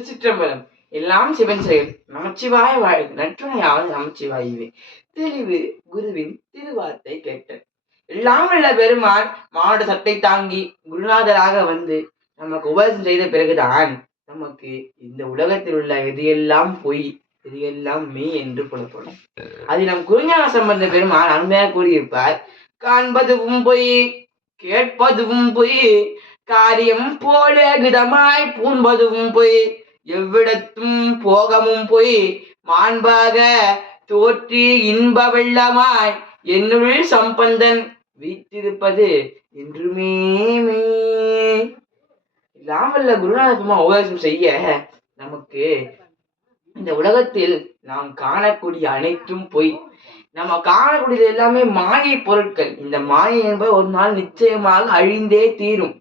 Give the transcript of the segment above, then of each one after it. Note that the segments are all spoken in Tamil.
திருச்சிற்றம்பலம். எல்லாம் சிவன் செயல். நமச்சிவாய வாழ்க. நற்றுணையாவது நமச்சிவாயுவே. தெளிவு குருவின் திருவார்த்தை கேட்டல். எல்லாம் உள்ள பெருமான் மானுட சட்டை தாங்கி குருநாதராக வந்து நமக்கு உபதேசம் செய்த பிறகுதான் நமக்கு இந்த உலகத்தில் உள்ள எதையெல்லாம் பொய் எதையெல்லாம் மெய் என்று புலப்படும். அது நம் குருஞான சம்பந்த பெருமான் அருமையாக கூறியிருப்பார். காண்பதுவும் பொய், கேட்பதுவும் பொய், காரியம் போல விதமாய் பூண்பதுவும் பொய், எவ்விடத்தும் போகமும் பொய், மாண்பாக தோற்றி இன்ப வெள்ளமாய் என்னுள் சம்பந்தன் வீற்றிருப்பது என்றுமே இல்லாமல்ல. குருநாதமா உபதேசம் செய்ய நமக்கு இந்த உலகத்தில் நாம் காணக்கூடிய அனைத்தும் பொய். நம்ம காணக்கூடியது எல்லாமே மாயை பொருட்கள். இந்த மாயை என்பது ஒரு நாள் நிச்சயமாக அழிந்தே தீரும்.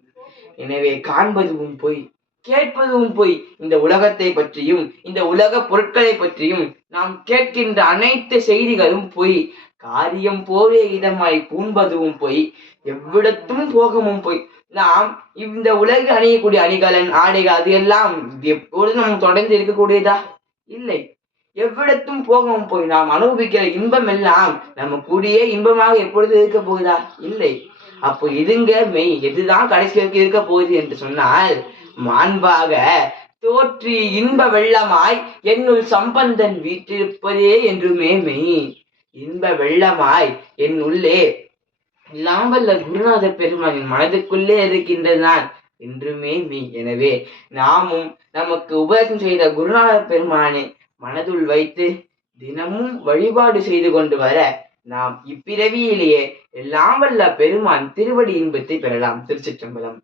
எனவே காண்பதுவும் பொய், கேட்பதும் பொய். இந்த உலகத்தை பற்றியும் இந்த உலக பொருட்களை பற்றியும் நாம் கேட்கின்ற அனைத்து செய்திகளும் பொய். காரியம் போவே இதமாய் பூண்பதும் பொய், எவ்விடத்தும் போகமும் பொய். நாம் இந்த உலக அணியக்கூடிய அணிகலன் ஆடைகள் அது எல்லாம் எப்பொழுதும் நம்ம தொடர்ந்து இருக்கக்கூடியதா? இல்லை. எவ்விடத்தும் போகவும் போய் நாம் அனுபவிக்கிற இன்பம் எல்லாம் நம்ம கூடிய இன்பமாக எப்பொழுது இருக்க போகுதா? இல்லை. அப்போ எதுங்க மெய், எதுதான் கடைசி வரைக்கும் இருக்க போகுது என்று சொன்னால், மாண்பாக தோற்றி இன்ப வெள்ளமாய் என்னுள் சம்பந்தன் வீற்றிருப்பதே என்றுமே மெய். இன்ப வெள்ளமாய் என் உள்ளே எல்லாம் வல்ல குருநாத பெருமானின் மனதுக்குள்ளே இருக்கின்றதான் என்றுமே மெய். எனவே நாமும் நமக்கு உபதேசம் செய்த குருநாத பெருமானை மனதுள் வைத்து தினமும் வழிபாடு செய்து கொண்டு வர நாம் இப்பிறவியிலேயே எல்லாம் வல்ல பெருமான் திருவடி இன்பத்தை பெறலாம். திருச்சிற்றம்பலம்.